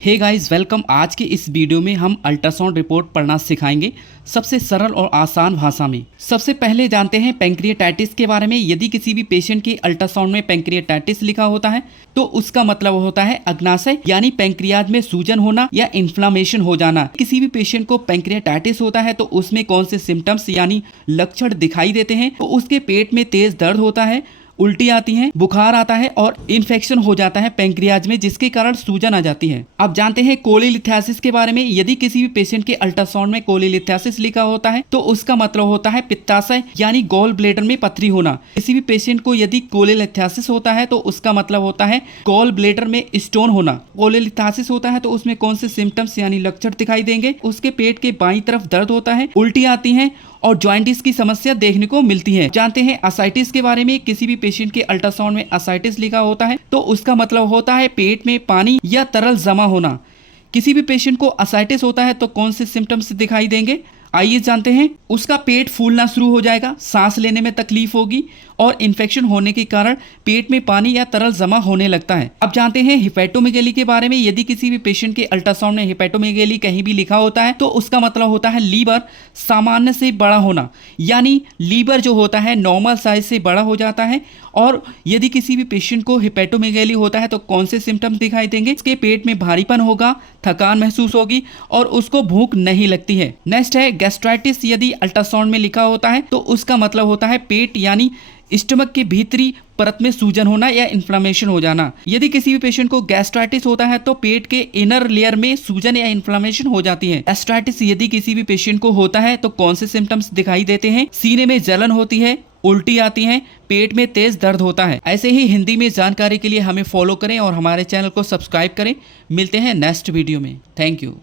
Hey guys welcome. आज के इस वीडियो में हम अल्ट्रासाउंड रिपोर्ट पढ़ना सिखाएंगे सबसे सरल और आसान भाषा में। सबसे पहले जानते हैं पैंक्रियाटाइटिस के बारे में। यदि किसी भी पेशेंट के अल्ट्रासाउंड में पैंक्रियाटाइटिस लिखा होता है तो उसका मतलब होता है अग्नाशय यानी पैंक्रियाज में सूजन होना या इन्फ्लामेशन हो जाना। किसी भी पेशेंट को पैंक्रियाटाइटिस होता है तो उसमें कौन से सिम्टम्स यानी लक्षण दिखाई देते हैं? तो उसके पेट में तेज दर्द होता है, उल्टी आती है, बुखार आता है और इन्फेक्शन हो जाता है पैंक्रियाज में, जिसके कारण सूजन आ जाती है। अब जानते हैं कोलीलिथासिस के बारे में। यदि किसी भी पेशेंट के अल्ट्रासाउंड में कोलीलिथासिस लिखा होता है तो उसका मतलब होता है पित्ताशय यानी गॉल ब्लैडर में पथरी होना। किसी भी पेशेंट को यदि कोलीलिथासिस होता है तो उसका मतलब होता है गॉल ब्लैडर में स्टोन होना। कोलीलिथासिस होता है तो उसमें कौन से सिम्टम्स यानी लक्षण दिखाई देंगे? उसके पेट के बाईं तरफ दर्द होता है, उल्टी आती है और जॉइंटिस की समस्या देखने को मिलती है। जानते हैं असाइटिस के बारे में। किसी भी पेशेंट के अल्ट्रासाउंड में असाइटिस लिखा होता है तो उसका मतलब होता है पेट में पानी या तरल जमा होना। किसी भी पेशेंट को असाइटिस होता है तो कौन से सिम्टम्स दिखाई देंगे? आइए जानते हैं। उसका पेट फूलना शुरू हो जाएगा, सांस लेने में तकलीफ होगी और इन्फेक्शन होने के कारण पेट में पानी या तरल जमा होने लगता है। अब जानते हैं हिपैटोमेगैली के बारे में। यदि किसी भी पेशेंट के अल्ट्रासाउंड में हिपैटोमेगैली कहीं भी लिखा होता है तो उसका मतलब होता है लीवर सामान्य से बड़ा होना, यानी लीवर जो होता है नॉर्मल साइज से बड़ा हो जाता है। और यदि किसी भी पेशेंट को हिपैटोमेगैली होता है तो कौन से सिम्टम्स दिखाई देंगे? उसके पेट में भारीपन होगा, थकान महसूस होगी और उसको भूख नहीं लगती है। नेक्स्ट है गैस्ट्राइटिस। यदि अल्ट्रासाउंड में लिखा होता है तो उसका मतलब होता है पेट यानी स्टमक के भीतरी परत में सूजन होना या इन्फ्लामेशन हो जाना। यदि किसी भी पेशेंट को गैस्ट्राइटिस होता है तो पेट के इनर लेयर में सूजन या इन्फ्लामेशन हो जाती है। गैस्ट्राइटिस यदि किसी भी पेशेंट को होता है तो कौन से सिम्टम्स दिखाई देते हैं? सीने में जलन होती है, उल्टी आती है, पेट में तेज दर्द होता है। ऐसे ही हिंदी में जानकारी के लिए हमें फॉलो करें और हमारे चैनल को सब्सक्राइब करें। मिलते हैं नेक्स्ट वीडियो में। Thank you.